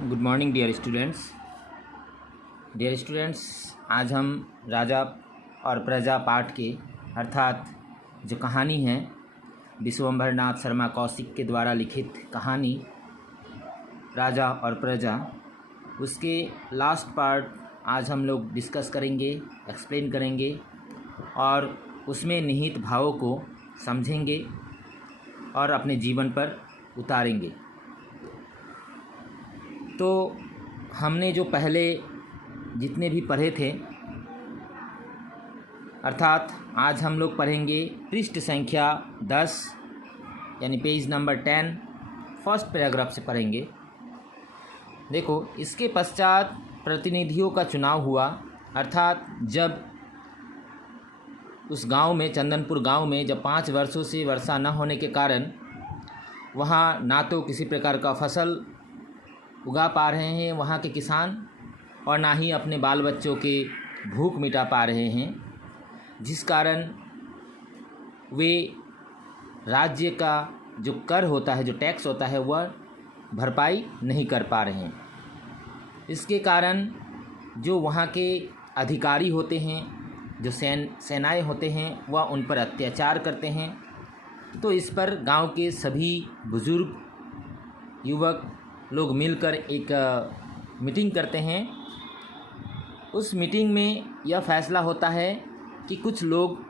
Good morning dear students. आज हम राजा और प्रजा पाठ के अर्थात जो कहानी है विश्वम्भर नाथ शर्मा कौशिक के द्वारा लिखित कहानी राजा और प्रजा, उसके लास्ट पार्ट आज हम लोग डिस्कस करेंगे, एक्सप्लेन करेंगे और उसमें निहित भावों को समझेंगे और अपने जीवन पर उतारेंगे। तो हमने जो पहले जितने भी पढ़े थे, अर्थात आज हम लोग पढ़ेंगे पृष्ठ संख्या 10 यानी पेज नंबर 10 फर्स्ट पैराग्राफ से पढ़ेंगे। देखो, इसके पश्चात प्रतिनिधियों का चुनाव हुआ, अर्थात जब उस गांव में, चंदनपुर गांव में, जब 5 वर्षों से वर्षा न होने के कारण वहाँ ना तो किसी प्रकार का फसल उगा पा रहे हैं वहाँ के किसान और ना ही अपने बाल बच्चों के भूख मिटा पा रहे हैं, जिस कारण वे राज्य का जो कर होता है, जो टैक्स होता है, वह भरपाई नहीं कर पा रहे हैं। इसके कारण जो वहाँ के अधिकारी होते हैं, जो सेनाएं होते हैं, वह उन पर अत्याचार करते हैं। तो इस पर गांव के सभी बुजुर्ग युवक लोग मिलकर एक मीटिंग करते हैं। उस मीटिंग में यह फैसला होता है कि कुछ लोग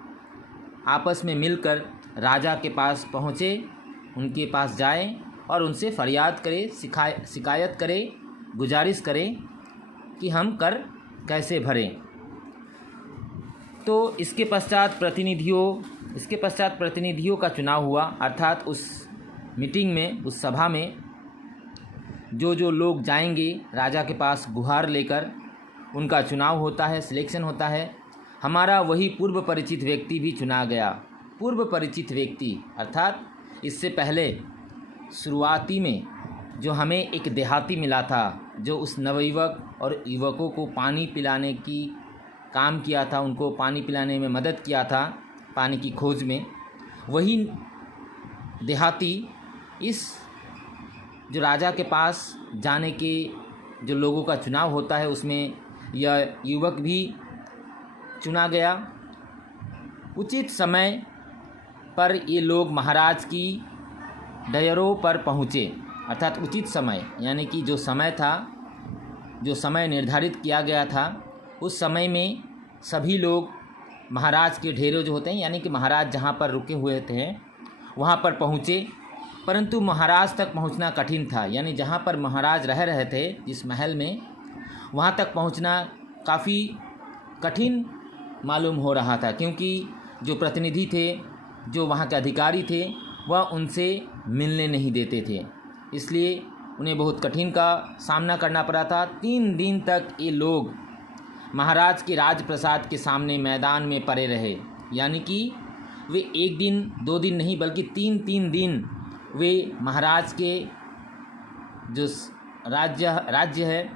आपस में मिलकर राजा के पास पहुँचे, उनके पास जाएं और उनसे फरियाद करें, शिकायत करें, गुजारिश करें कि हम कर कैसे भरें। तो इसके पश्चात प्रतिनिधियों का चुनाव हुआ, अर्थात उस मीटिंग में, उस सभा में जो लोग जाएंगे राजा के पास गुहार लेकर, उनका चुनाव होता है, सिलेक्शन होता है। हमारा वही पूर्व परिचित व्यक्ति भी चुना गया। पूर्व परिचित व्यक्ति अर्थात इससे पहले शुरुआती में जो हमें एक देहाती मिला था, जो उस नवयुवक और युवकों को पानी पिलाने की काम किया था, उनको पानी पिलाने में मदद किया था पानी की खोज में, वही देहाती इस जो राजा के पास जाने के जो लोगों का चुनाव होता है उसमें यह युवक भी चुना गया। उचित समय पर ये लोग महाराज की डयरों पर पहुँचे, अर्थात उचित समय यानी कि जो समय था, जो समय निर्धारित किया गया था, उस समय में सभी लोग महाराज के डेरे जो होते हैं, यानी कि महाराज जहाँ पर रुके हुए थे वहाँ पर पहुँचे। परंतु महाराज तक पहुंचना कठिन था, यानी जहां पर महाराज रह रहे थे, जिस महल में, वहां तक पहुंचना काफ़ी कठिन मालूम हो रहा था, क्योंकि जो प्रतिनिधि थे, जो वहां के अधिकारी थे, वह उनसे मिलने नहीं देते थे। इसलिए उन्हें बहुत कठिन का सामना करना पड़ा था। 3 दिन तक ये लोग महाराज के राजप्रसाद के सामने मैदान में पड़े रहे, यानी कि वे 1 दिन 2 दिन नहीं बल्कि 3 दिन वे महाराज के जो राज्य है,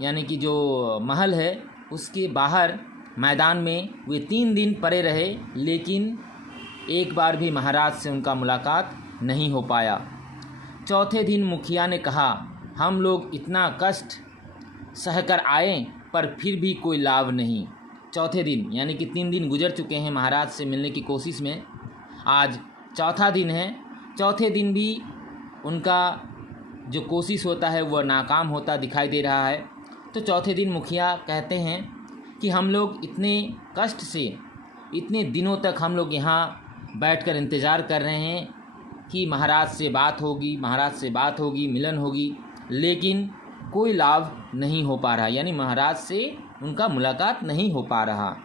यानी कि जो महल है, उसके बाहर मैदान में वे 3 दिन पड़े रहे, लेकिन एक बार भी महाराज से उनका मुलाकात नहीं हो पाया। चौथे दिन मुखिया ने कहा, हम लोग इतना कष्ट सहकर आए पर फिर भी कोई लाभ नहीं। चौथे दिन यानी कि 3 दिन गुजर चुके हैं महाराज से मिलने की कोशिश में, आज चौथा दिन है। चौथे दिन भी उनका जो कोशिश होता है वह नाकाम होता दिखाई दे रहा है। तो चौथे दिन मुखिया कहते हैं कि हम लोग इतने कष्ट से, इतने दिनों तक हम लोग यहाँ बैठकर इंतज़ार कर रहे हैं कि महाराज से बात होगी, मिलन होगी, लेकिन कोई लाभ नहीं हो पा रहा, यानी महाराज से उनका मुलाकात नहीं हो पा रहा।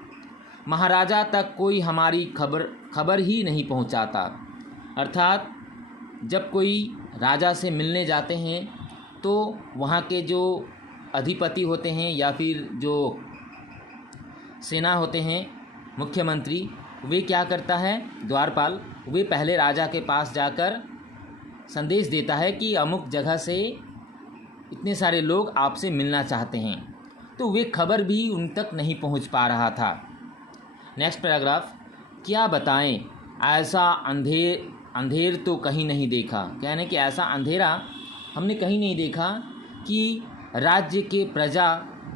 महाराजा तक कोई हमारी खबर ही नहीं पहुँचाता। अर्थात जब कोई राजा से मिलने जाते हैं तो वहाँ के जो अधिपति होते हैं या फिर जो सेना होते हैं, मुख्यमंत्री, वे क्या करता है, द्वारपाल, वे पहले राजा के पास जाकर संदेश देता है कि अमुक जगह से इतने सारे लोग आपसे मिलना चाहते हैं। तो वे खबर भी उन तक नहीं पहुंच पा रहा था। नेक्स्ट पैराग्राफ, क्या बताएं, ऐसा अंधेर तो कहीं नहीं देखा, यानी कि ऐसा अंधेरा हमने कहीं नहीं देखा कि राज्य के प्रजा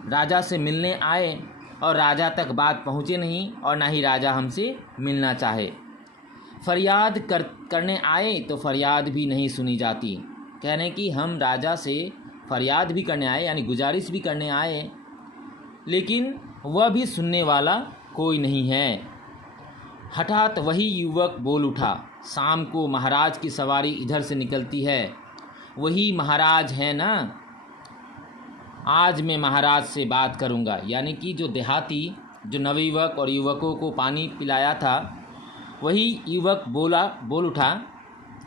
राजा से मिलने आए और राजा तक बात पहुँचे नहीं और ना ही राजा हमसे मिलना चाहे। फरियाद करने आए तो फरियाद भी नहीं सुनी जाती। कह रहे हैं कि हम राजा से फरियाद भी करने आए यानी गुजारिश भी करने आए, लेकिन वह भी सुनने वाला कोई नहीं है। हठात वही युवक बोल उठा, शाम को महाराज की सवारी इधर से निकलती है। वही महाराज है ना, आज मैं महाराज से बात करूंगा। यानी कि जो देहाती जो नवयुवक और युवकों को पानी पिलाया था, वही युवक बोल उठा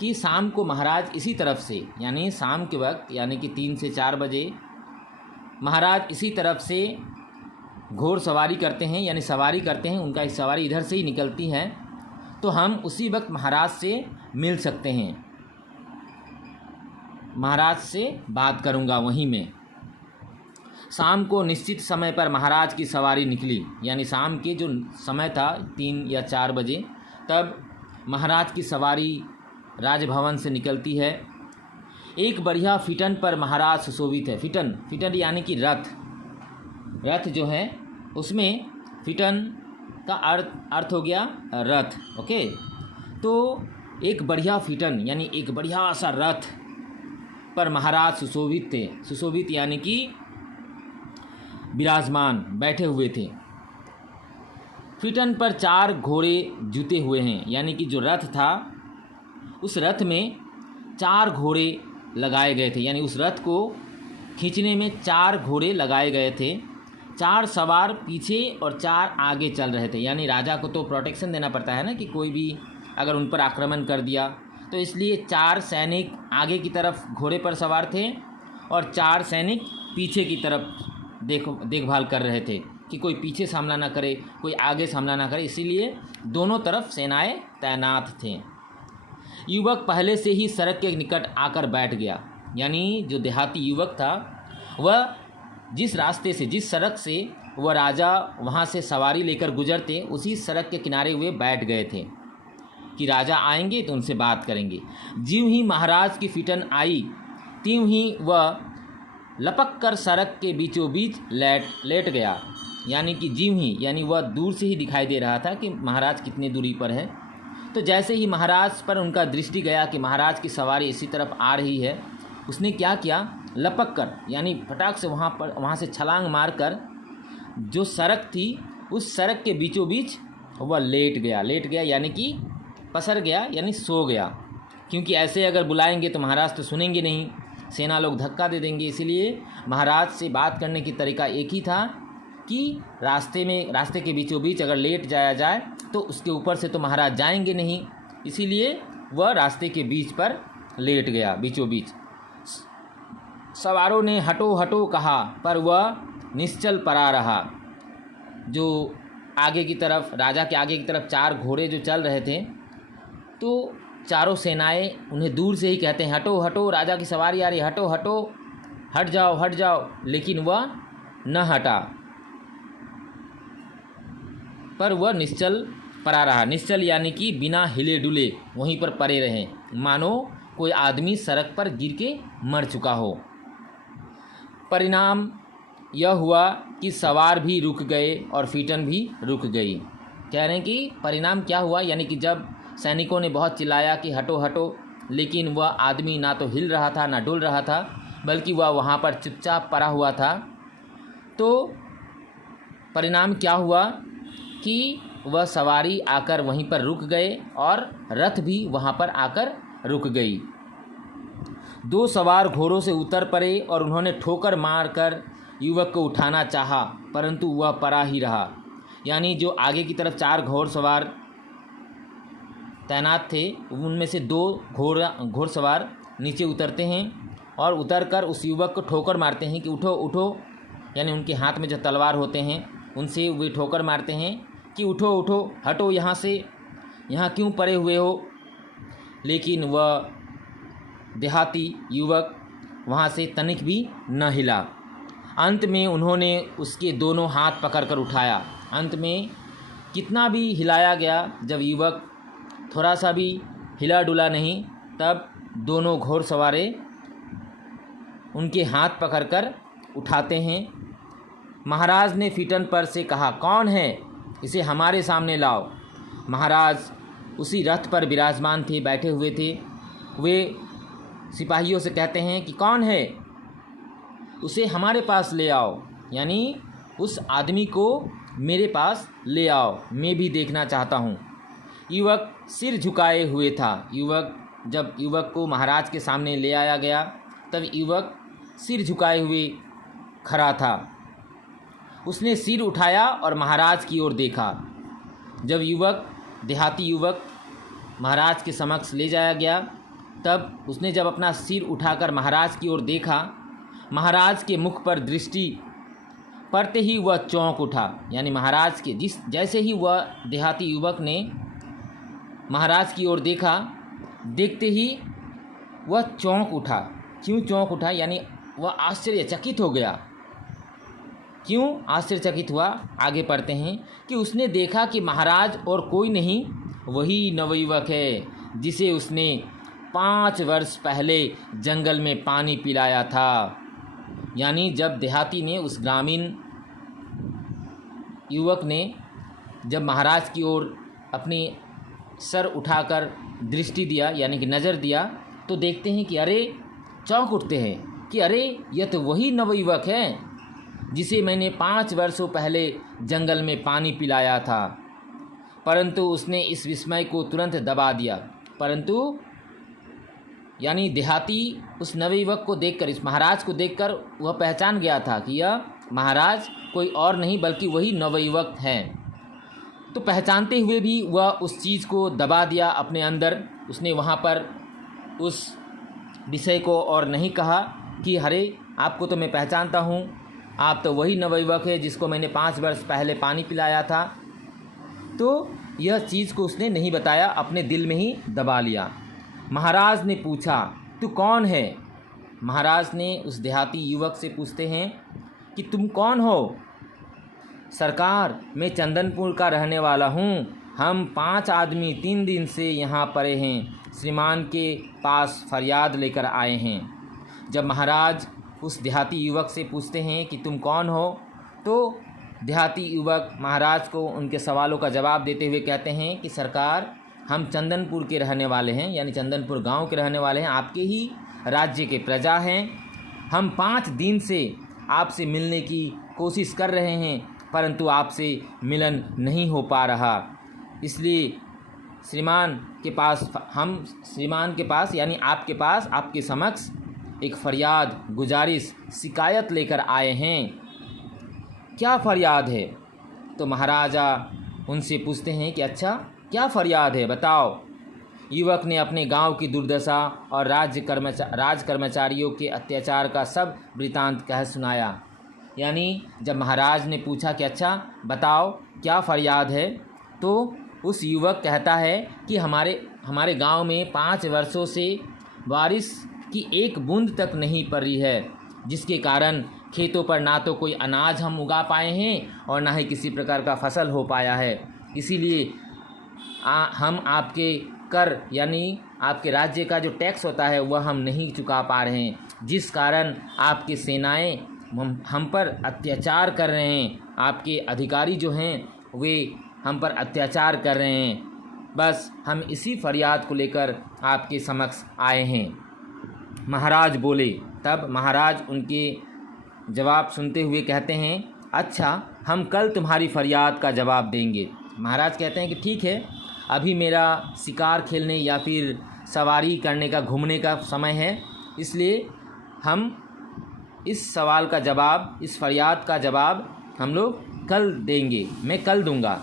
कि शाम को महाराज इसी तरफ से, यानी शाम के वक्त यानी कि 3 से 4 बजे महाराज इसी तरफ से घोड़ सवारी करते हैं, यानी सवारी करते हैं, उनका सवारी इधर से ही निकलती है, तो हम उसी वक्त महाराज से मिल सकते हैं। महाराज से बात करूंगा वहीं में। शाम को निश्चित समय पर महाराज की सवारी निकली, यानी शाम के जो समय था 3 या 4 बजे, तब महाराज की सवारी राजभवन से निकलती है। एक बढ़िया फिटन पर महाराज सुशोभित है। फिटन यानी कि रथ जो है, उसमें फिटन का अर्थ हो गया रथ। ओके, तो एक बढ़िया फिटन यानी एक बढ़िया सा रथ पर महाराज सुशोभित थे। सुशोभित यानी कि विराजमान बैठे हुए थे। फिटन पर 4 घोड़े जुते हुए हैं, यानी कि जो रथ था उस रथ में 4 घोड़े लगाए गए थे, यानी उस रथ को खींचने में 4 घोड़े लगाए गए थे। 4 सवार पीछे और 4 आगे चल रहे थे। यानी राजा को तो प्रोटेक्शन देना पड़ता है ना, कि कोई भी अगर उन पर आक्रमण कर दिया, तो इसलिए 4 सैनिक आगे की तरफ घोड़े पर सवार थे और 4 सैनिक पीछे की तरफ देखभाल कर रहे थे कि कोई पीछे से हमला ना करे, कोई आगे से हमला ना करे। इसीलिए दोनों तरफ सेनाएं तैनात थे। युवक पहले से ही सड़क के निकट आकर बैठ गया। यानी जो देहाती युवक था, वह जिस रास्ते से, जिस सड़क से वह राजा वहाँ से सवारी लेकर गुजरते, उसी सड़क के किनारे हुए बैठ गए थे कि राजा आएंगे तो उनसे बात करेंगे। ज्यों ही महाराज की फिटन आई, त्यों ही वह लपक कर सड़क के बीचों बीच लेट गया। यानी कि ज्यों ही, यानी वह दूर से ही दिखाई दे रहा था कि महाराज कितनी दूरी पर है। तो जैसे ही महाराज पर उनका दृष्टि गया कि महाराज की सवारी इसी तरफ आ रही है, उसने क्या किया, लपक कर यानी फटाक से वहाँ से छलांग मारकर जो सड़क थी उस सड़क के बीचों बीच वह लेट गया यानी कि पसर गया, यानी सो गया। क्योंकि ऐसे अगर बुलाएंगे तो महाराज तो सुनेंगे नहीं, सेना लोग धक्का दे देंगे। इसीलिए महाराज से बात करने की तरीका एक ही था कि रास्ते के बीचों बीच अगर लेट जाया जाए तो उसके ऊपर से तो महाराज जाएंगे नहीं, इसीलिए वह रास्ते के बीच पर लेट गया, बीचों बीच। सवारों ने हटो हटो कहा, पर वह निश्चल पड़ा रहा। जो आगे की तरफ, राजा के आगे की तरफ 4 घोड़े जो चल रहे थे, तो चारों सेनाएं उन्हें दूर से ही कहते हैं, हटो हटो, राजा की सवारी आ रही, हटो हटो, हट जाओ। लेकिन वह न हटा, पर वह निश्चल पड़ा रहा। निश्चल यानी कि बिना हिले डुले वहीं पर पड़े रहे, मानो कोई आदमी सड़क पर गिर के मर चुका हो। परिणाम यह हुआ कि सवार भी रुक गए और फिटन भी रुक गई। कह रहे हैं कि परिणाम क्या हुआ, यानी कि जब सैनिकों ने बहुत चिल्लाया कि हटो हटो, लेकिन वह आदमी ना तो हिल रहा था ना डुल रहा था, बल्कि वह वहाँ पर चुपचाप पड़ा हुआ था। तो परिणाम क्या हुआ कि वह सवारी आकर वहीं पर रुक गए और रथ भी वहाँ पर आकर रुक गई। 2 सवार घोड़ों से उतर पड़े और उन्होंने ठोकर मारकर युवक को उठाना चाहा, परंतु वह पड़ा ही रहा। यानी जो आगे की तरफ 4 घोड़सवार तैनात थे, उनमें से 2 घोड़सवार नीचे उतरते हैं और उतरकर उस युवक को ठोकर मारते हैं कि उठो उठो, यानी उनके हाथ में जो तलवार होते हैं उनसे वे ठोकर मारते हैं कि उठो उठो, हटो यहाँ से, यहाँ क्यों पड़े हुए हो। लेकिन वह देहाती युवक वहाँ से तनिक भी न हिला। अंत में उन्होंने उसके दोनों हाथ पकड़कर उठाया। अंत में कितना भी हिलाया गया, जब युवक थोड़ा सा भी हिला डुला नहीं, तब दोनों घोड़सवारें उनके हाथ पकड़कर उठाते हैं। महाराज ने फिटन पर से कहा, कौन है, इसे हमारे सामने लाओ। महाराज उसी रथ पर विराजमान थे, बैठे हुए थे। वे सिपाहियों से कहते हैं कि कौन है, उसे हमारे पास ले आओ, यानी उस आदमी को मेरे पास ले आओ, मैं भी देखना चाहता हूँ। युवक सिर झुकाए हुए था। जब युवक को महाराज के सामने ले आया गया तब युवक सिर झुकाए हुए खड़ा था। उसने सिर उठाया और महाराज की ओर देखा। जब देहाती युवक महाराज के समक्ष ले जाया गया तब उसने जब अपना सिर उठाकर महाराज की ओर देखा, महाराज के मुख पर दृष्टि पड़ते ही वह चौंक उठा। यानी महाराज के जैसे ही वह देहाती युवक ने महाराज की ओर देखा, देखते ही वह चौंक उठा। क्यों चौंक उठा? यानी वह आश्चर्यचकित हो गया। क्यों आश्चर्यचकित हुआ? आगे पढ़ते हैं कि उसने देखा कि महाराज और कोई नहीं, वही नवयुवक है जिसे उसने 5 वर्ष पहले जंगल में पानी पिलाया था। यानी जब देहाती ने, उस ग्रामीण युवक ने जब महाराज की ओर अपनी सर उठाकर दृष्टि दिया, यानी कि नज़र दिया, तो देखते हैं कि अरे, चौंक उठते हैं कि अरे, यह तो वही नवयुवक है जिसे मैंने 5 वर्षों पहले जंगल में पानी पिलाया था। परंतु उसने इस विस्मय को तुरंत दबा दिया। परंतु यानी देहाती उस नवयुवक को देखकर, इस महाराज को देखकर वह पहचान गया था कि यह महाराज कोई और नहीं बल्कि वही नवयुवक हैं। तो पहचानते हुए भी वह उस चीज़ को दबा दिया अपने अंदर। उसने वहाँ पर उस विषय को और नहीं कहा कि अरे, आपको तो मैं पहचानता हूँ, आप तो वही नवयुवक है जिसको मैंने 5 वर्ष पहले पानी पिलाया था। तो यह चीज़ को उसने नहीं बताया, अपने दिल में ही दबा लिया। महाराज ने पूछा, तू कौन है? महाराज ने उस देहाती युवक से पूछते हैं कि तुम कौन हो? सरकार, मैं चंदनपुर का रहने वाला हूँ। हम 5 आदमी 3 दिन से यहाँ पड़े हैं, श्रीमान के पास फरियाद लेकर आए हैं। जब महाराज उस देहाती युवक से पूछते हैं कि तुम कौन हो, तो देहाती युवक महाराज को उनके सवालों का जवाब देते हुए कहते हैं कि सरकार, हम चंदनपुर के रहने वाले हैं, यानी चंदनपुर गांव के रहने वाले हैं, आपके ही राज्य के प्रजा हैं। हम 5 दिन से आपसे मिलने की कोशिश कर रहे हैं, परंतु आपसे मिलन नहीं हो पा रहा। इसलिए श्रीमान के पास यानी आपके पास, आपके समक्ष एक फरियाद, गुजारिश, शिकायत लेकर आए हैं। क्या फरियाद है? तो महाराजा उनसे पूछते हैं कि अच्छा, क्या फरियाद है, बताओ। युवक ने अपने गांव की दुर्दशा और राज कर्मचारियों के अत्याचार का सब वृतांत कह सुनाया। यानी जब महाराज ने पूछा कि अच्छा बताओ क्या फरियाद है, तो उस युवक कहता है कि हमारे गांव में 5 वर्षों से बारिश की एक बूंद तक नहीं पड़ रही है, जिसके कारण खेतों पर ना तो कोई अनाज हम उगा पाए हैं और ना ही किसी प्रकार का फसल हो पाया है। इसीलिए हम आपके कर यानी आपके राज्य का जो टैक्स होता है वह हम नहीं चुका पा रहे हैं, जिस कारण आपकी सेनाएं हम पर अत्याचार कर रहे हैं। आपके अधिकारी जो हैं वे हम पर अत्याचार कर रहे हैं। बस हम इसी फरियाद को लेकर आपके समक्ष आए हैं। महाराज बोले। तब महाराज उनके जवाब सुनते हुए कहते हैं, अच्छा, हम कल तुम्हारी फरियाद का जवाब देंगे। महाराज कहते हैं कि ठीक है, अभी मेरा शिकार खेलने या फिर सवारी करने का, घूमने का समय है, इसलिए हम इस सवाल का जवाब, इस फरियाद का जवाब हम लोग कल देंगे, मैं कल दूंगा।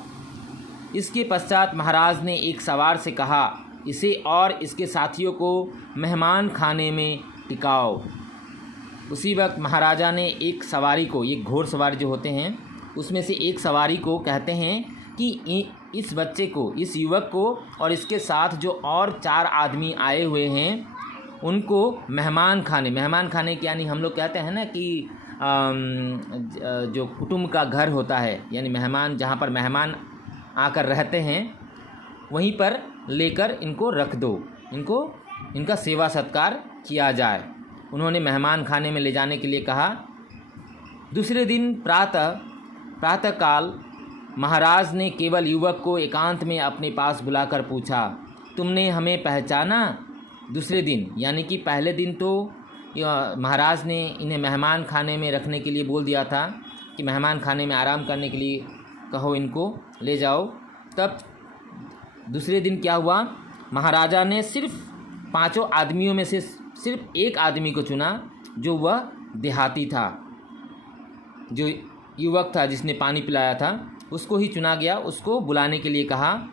इसके पश्चात महाराज ने एक सवार से कहा, इसे और इसके साथियों को मेहमान खाने में टिकाओ। उसी वक्त महाराजा ने एक सवारी को, ये घोड़सवार जो होते हैं उसमें से एक सवारी को कहते हैं कि इस बच्चे को, इस युवक को और इसके साथ जो और 4 आदमी आए हुए हैं उनको मेहमान खाने के, यानी हम लोग कहते हैं ना कि जो कुटुंब का घर होता है, यानी मेहमान, जहाँ पर मेहमान आकर रहते हैं वहीं पर लेकर इनको रख दो, इनका सेवा सत्कार किया जाए। उन्होंने मेहमान खाने में ले जाने के लिए कहा। दूसरे दिन प्रातःकाल महाराज ने केवल युवक को एकांत में अपने पास बुलाकर पूछा, तुमने हमें पहचाना? दूसरे दिन यानी कि पहले दिन तो महाराज ने इन्हें मेहमान खाने में रखने के लिए बोल दिया था कि मेहमान खाने में आराम करने के लिए कहो, इनको ले जाओ। तब दूसरे दिन क्या हुआ, महाराजा ने सिर्फ 5 आदमियों में से सिर्फ एक आदमी को चुना, जो वह देहाती था, जो युवक था जिसने पानी पिलाया था, उसको ही चुना गया। उसको बुलाने के लिए कहा,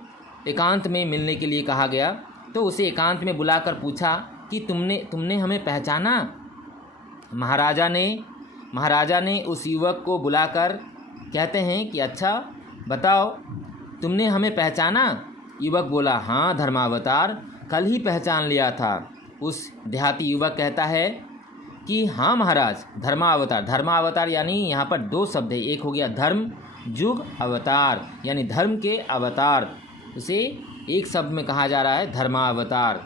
एकांत में मिलने के लिए कहा गया। तो उसे एकांत में बुलाकर पूछा कि तुमने हमें पहचाना? महाराजा ने उस युवक को बुलाकर कहते हैं कि अच्छा बताओ, तुमने हमें पहचाना? युवक बोला, हाँ धर्मावतार, कल ही पहचान लिया था। उस देहाती युवक कहता है कि हाँ महाराज, धर्मावतार यानी यहाँ पर 2 शब्द है, एक हो गया धर्म युग अवतार यानी धर्म के अवतार, उसे एक शब्द में कहा जा रहा है धर्मावतार।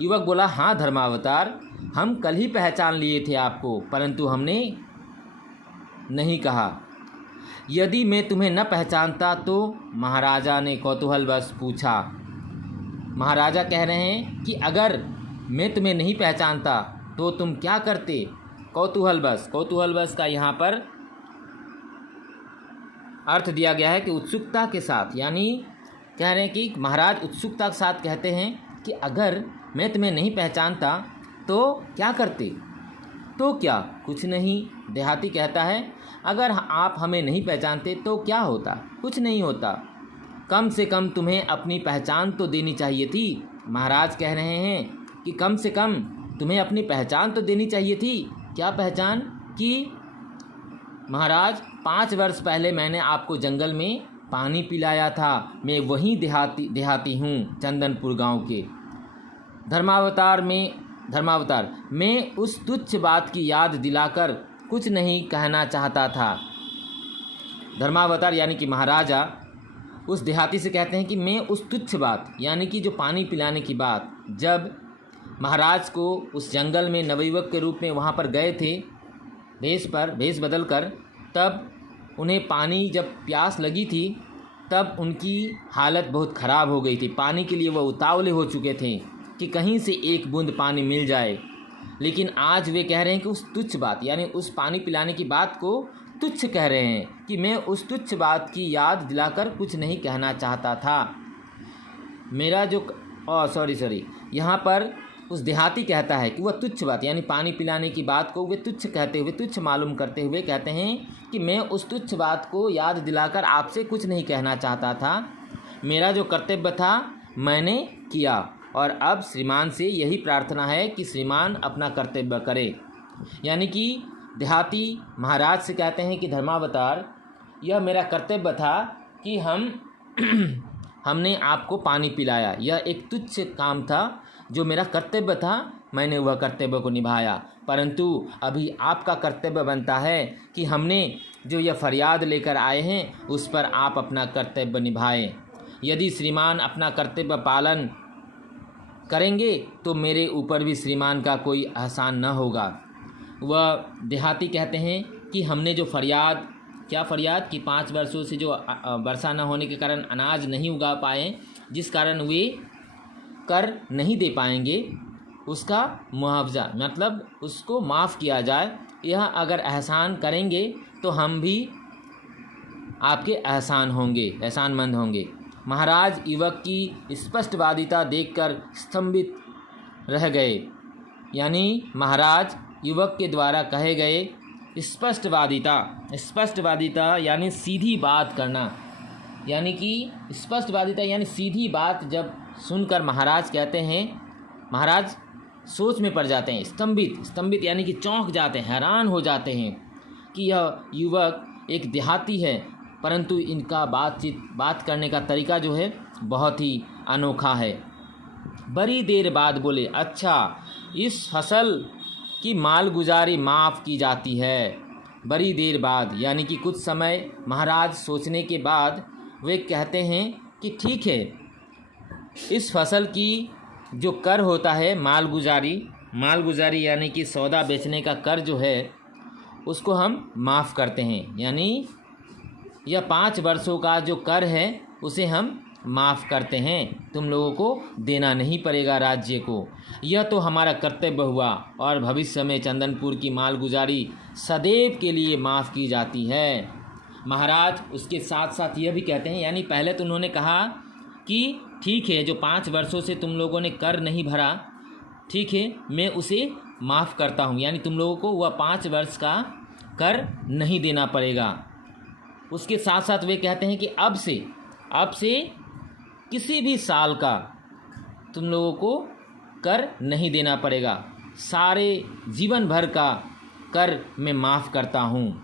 युवक बोला, हाँ धर्मावतार, हम कल ही पहचान लिए थे आपको, परंतु हमने नहीं कहा। यदि मैं तुम्हें न पहचानता तो? महाराजा ने कौतूहलवश पूछा। महाराजा कह रहे हैं कि अगर मैं तुम्हें नहीं पहचानता तो तुम क्या करते? कौतूहलवश का यहाँ पर अर्थ दिया गया है कि उत्सुकता के साथ, यानी कह रहे हैं कि महाराज उत्सुकता के साथ कहते हैं कि अगर मैं तुम्हें नहीं पहचानता तो क्या करते? तो क्या, कुछ नहीं। देहाती कहता है अगर आप हमें नहीं पहचानते तो क्या होता? कुछ नहीं होता, कम से कम तुम्हें अपनी पहचान तो देनी चाहिए थी। महाराज कह रहे हैं कि कम से कम तुम्हें अपनी पहचान तो देनी चाहिए थी। क्या पहचान? कि महाराज 5 वर्ष पहले मैंने आपको जंगल में पानी पिलाया था, मैं वहीं देहाती हूँ, चंदनपुर गांव के। धर्मावतार, मैं उस तुच्छ बात की याद दिलाकर कुछ नहीं कहना चाहता था। धर्मावतार यानी कि महाराजा उस देहाती से कहते हैं कि मैं उस तुच्छ बात यानी कि जो पानी पिलाने की बात, जब महाराज को उस जंगल में नवयुवक के रूप में वहाँ पर गए थे भेष बदल कर, तब उन्हें पानी जब प्यास लगी थी तब उनकी हालत बहुत ख़राब हो गई थी। पानी के लिए वह उतावले हो चुके थे कि कहीं से एक बूंद पानी मिल जाए। लेकिन आज वे कह रहे हैं कि उस तुच्छ बात यानी उस पानी पिलाने की बात को तुच्छ कह रहे हैं कि मैं उस तुच्छ बात की याद दिलाकर कुछ नहीं कहना चाहता था। मेरा जो यहाँ पर उस देहाती कहता है कि वह तुच्छ बात यानी पानी पिलाने की बात को वे तुच्छ कहते हुए, तुच्छ मालूम करते हुए कहते हैं कि मैं उस तुच्छ बात को याद दिलाकर आपसे कुछ नहीं कहना चाहता था। मेरा जो कर्तव्य था मैंने किया और अब श्रीमान से यही प्रार्थना है कि श्रीमान अपना कर्तव्य करे। यानी कि देहाती महाराज से कहते हैं कि धर्मावतार, यह मेरा कर्तव्य था कि हमने आपको पानी पिलाया, यह एक तुच्छ काम था, जो मेरा कर्तव्य था मैंने वह कर्तव्य को निभाया। परंतु अभी आपका कर्तव्य बनता है कि हमने जो यह फरियाद लेकर आए हैं उस पर आप अपना कर्तव्य निभाएं। यदि श्रीमान अपना कर्तव्य पालन करेंगे तो मेरे ऊपर भी श्रीमान का कोई एहसान न होगा। वह देहाती कहते हैं कि हमने जो फरियाद कि 5 वर्षों से जो वर्षा न होने के कारण अनाज नहीं उगा पाए, जिस कारण वे कर नहीं दे पाएंगे, उसका मुआवजा मतलब उसको माफ़ किया जाए। यह अगर एहसान करेंगे तो हम भी आपके एहसानमंद होंगे। महाराज युवक की स्पष्टवादिता देखकर स्तंभित रह गए। यानी महाराज युवक के द्वारा कहे गए स्पष्टवादिता यानी सीधी बात करना, यानी कि स्पष्टवादिता यानी सीधी बात जब सुनकर महाराज कहते हैं, महाराज सोच में पड़ जाते हैं। स्तंभित यानी कि चौंक जाते हैं, हैरान हो जाते हैं कि यह युवक एक देहाती है, परंतु इनका बात करने का तरीका जो है बहुत ही अनोखा है। बड़ी देर बाद बोले, अच्छा इस फसल की मालगुजारी माफ़ की जाती है। बड़ी देर बाद यानी कि कुछ समय महाराज सोचने के बाद वे कहते हैं कि ठीक है, इस फसल की जो कर होता है मालगुजारी, मालगुजारी यानी कि सौदा बेचने का कर जो है उसको हम माफ़ करते हैं, यानी यह 5 वर्षों का जो कर है उसे हम माफ़ करते हैं, तुम लोगों को देना नहीं पड़ेगा राज्य को। यह तो हमारा कर्तव्य हुआ और भविष्य में चंदनपुर की मालगुजारी सदैव के लिए माफ़ की जाती है। महाराज उसके साथ साथ यह भी कहते हैं, यानी पहले तो उन्होंने कहा कि ठीक है, जो 5 वर्षों से तुम लोगों ने कर नहीं भरा, ठीक है, मैं उसे माफ़ करता हूँ, यानी तुम लोगों को वह 5 वर्ष का कर नहीं देना पड़ेगा। उसके साथ साथ वे कहते हैं कि अब से किसी भी साल का तुम लोगों को कर नहीं देना पड़ेगा, सारे जीवन भर का कर मैं माफ़ करता हूँ।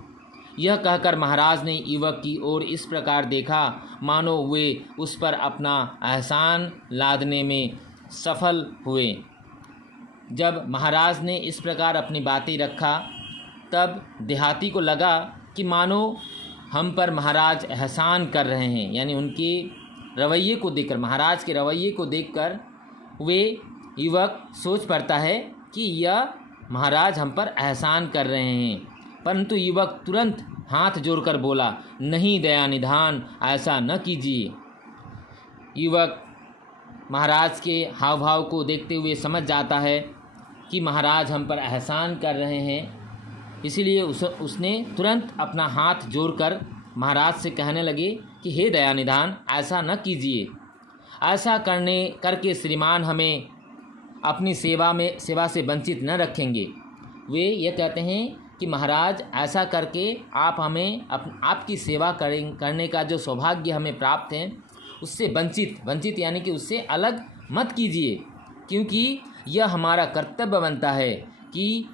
यह कहकर महाराज ने युवक की ओर इस प्रकार देखा मानो वे उस पर अपना एहसान लादने में सफल हुए। जब महाराज ने इस प्रकार अपनी बातें रखा तब देहाती को लगा कि मानो हम पर महाराज एहसान कर रहे हैं, यानी उनके रवैये को देखकर, महाराज के रवैये को देखकर वे युवक सोच पड़ता है कि यह महाराज हम पर एहसान कर रहे हैं। परंतु युवक तुरंत हाथ जोड़कर बोला, नहीं दयानिधान, ऐसा न कीजिए। युवक महाराज के हाव भाव को देखते हुए समझ जाता है कि महाराज हम पर एहसान कर रहे हैं, इसीलिए उसने तुरंत अपना हाथ जोड़कर महाराज से कहने लगे कि हे दयानिधान, ऐसा न कीजिए। ऐसा करके श्रीमान हमें अपनी सेवा से वंचित न रखेंगे। वे ये कहते हैं कि महाराज ऐसा करके आप हमें आपकी सेवा करने का जो सौभाग्य हमें प्राप्त है उससे वंचित यानी कि उससे अलग मत कीजिए, क्योंकि यह हमारा कर्तव्य बनता है कि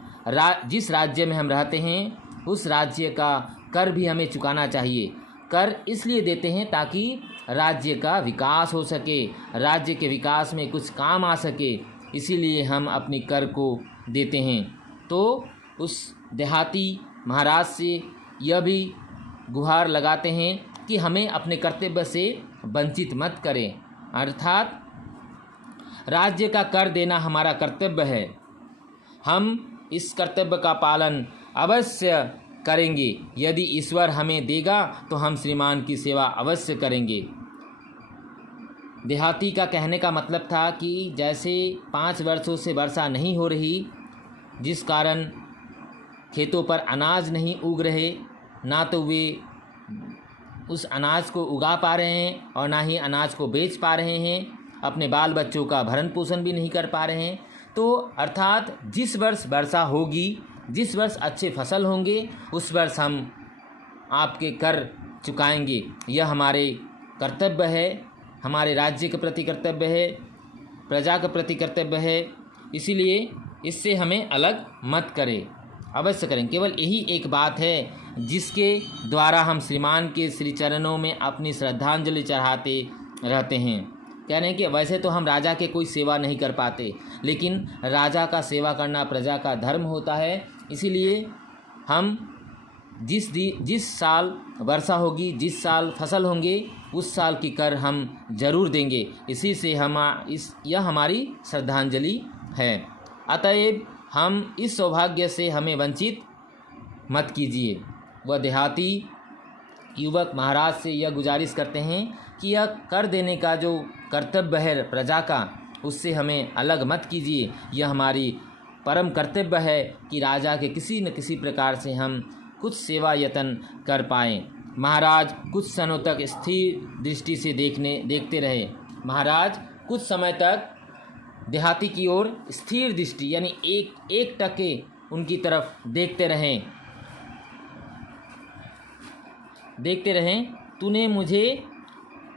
जिस राज्य में हम रहते हैं उस राज्य का कर भी हमें चुकाना चाहिए। कर इसलिए देते हैं ताकि राज्य का विकास हो सके, राज्य के विकास में कुछ काम आ सके, इसीलिए हम अपनी कर को देते हैं। तो उस देहाती महाराज से यह भी गुहार लगाते हैं कि हमें अपने कर्तव्य से वंचित मत करें, अर्थात राज्य का कर देना हमारा कर्तव्य है। हम इस कर्तव्य का पालन अवश्य करेंगे। यदि ईश्वर हमें देगा तो हम श्रीमान की सेवा अवश्य करेंगे। देहाती का कहने का मतलब था कि जैसे 5 वर्षों से वर्षा नहीं हो रही, जिस कारण खेतों पर अनाज नहीं उग रहे, ना तो वे उस अनाज को उगा पा रहे हैं और ना ही अनाज को बेच पा रहे हैं, अपने बाल बच्चों का भरण पोषण भी नहीं कर पा रहे हैं। तो अर्थात जिस वर्ष वर्षा होगी, जिस वर्ष अच्छे फसल होंगे, उस वर्ष हम आपके कर चुकाएंगे। यह हमारे कर्तव्य है, हमारे राज्य के प्रति कर्तव्य है, प्रजा के प्रति कर्तव्य है, इसीलिए इससे हमें अलग मत करें, अवश्य करें। केवल यही एक बात है जिसके द्वारा हम श्रीमान के श्री चरणों में अपनी श्रद्धांजलि चढ़ाते रहते हैं। कह रहे हैं कि वैसे तो हम राजा के कोई सेवा नहीं कर पाते, लेकिन राजा का सेवा करना प्रजा का धर्म होता है, इसीलिए हम जिस साल वर्षा होगी, जिस साल फसल होंगे, उस साल की कर हम जरूर देंगे। इसी से यह हमारी श्रद्धांजलि है। अतएव हम इस सौभाग्य से हमें वंचित मत कीजिए। वह देहाती युवक महाराज से यह गुजारिश करते हैं कि यह कर देने का जो कर्तव्य है प्रजा का, उससे हमें अलग मत कीजिए। यह हमारी परम कर्तव्य है कि राजा के किसी न किसी प्रकार से हम कुछ सेवा यत्न कर पाएँ। महाराज कुछ क्षणों तक स्थिर दृष्टि से देखते रहे। महाराज कुछ समय तक देहाती की ओर स्थिर दृष्टि यानी एक टके उनकी तरफ देखते रहें। तूने मुझे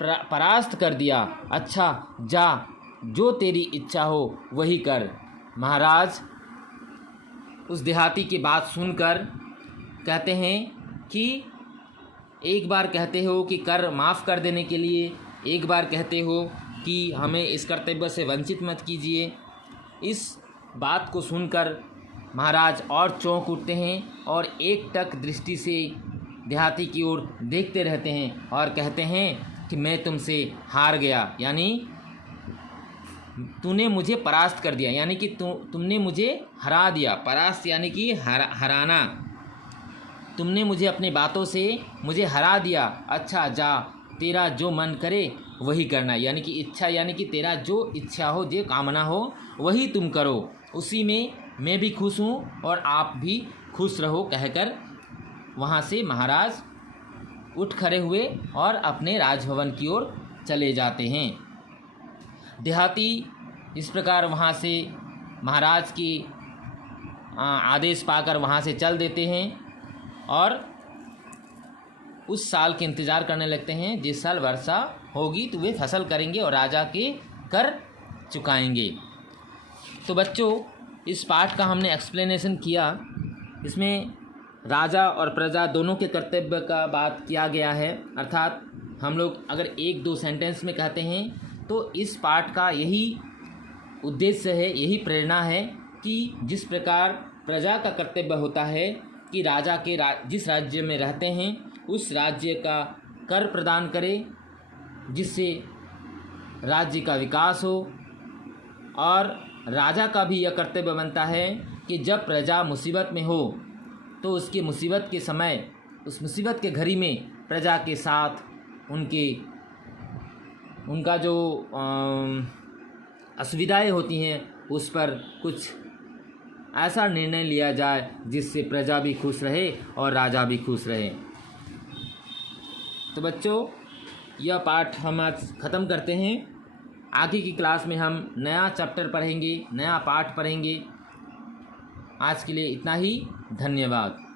परास्त कर दिया, अच्छा जा, जो तेरी इच्छा हो वही कर। महाराज उस देहाती की बात सुनकर कहते हैं कि एक बार कहते हो कि कर माफ़ कर देने के लिए, एक बार कहते हो कि हमें इस कर्तव्य से वंचित मत कीजिए। इस बात को सुनकर महाराज और चौंक उठते हैं और एक टक दृष्टि से देहाती की ओर देखते रहते हैं और कहते हैं कि मैं तुमसे हार गया, यानी तूने मुझे परास्त कर दिया, यानी कि तुमने मुझे हरा दिया। परास्त यानी कि हराना। तुमने मुझे अपनी बातों से मुझे हरा दिया। अच्छा जा, तेरा जो मन करे वही करना, यानी कि इच्छा, यानी कि तेरा जो इच्छा हो, जो कामना हो वही तुम करो, उसी में मैं भी खुश हूँ और आप भी खुश रहो, कहकर वहाँ से महाराज उठ खड़े हुए और अपने राजभवन की ओर चले जाते हैं। देहाती इस प्रकार वहाँ से महाराज की आदेश पाकर वहाँ से चल देते हैं और उस साल के इंतज़ार करने लगते हैं जिस साल वर्षा होगी तो वे फसल करेंगे और राजा के कर चुकाएंगे। तो बच्चों, इस पाठ का हमने एक्सप्लेनेशन किया। इसमें राजा और प्रजा दोनों के कर्तव्य का बात किया गया है। अर्थात हम लोग अगर एक दो सेंटेंस में कहते हैं तो इस पाठ का यही उद्देश्य है, यही प्रेरणा है कि जिस प्रकार प्रजा का कर्तव्य होता है कि राजा के जिस राज्य में रहते हैं उस राज्य का कर प्रदान करे, जिससे राज्य का विकास हो। और राजा का भी यह कर्तव्य बनता है कि जब प्रजा मुसीबत में हो तो उसकी मुसीबत के समय, उस मुसीबत के घड़ी में प्रजा के साथ उनका जो असुविधाएं होती हैं उस पर कुछ ऐसा निर्णय लिया जाए जिससे प्रजा भी खुश रहे और राजा भी खुश रहे। तो बच्चों, यह पाठ हम आज ख़त्म करते हैं। आगे की क्लास में हम नया चैप्टर पढ़ेंगे, नया पाठ पढ़ेंगे। आज के लिए इतना ही। धन्यवाद।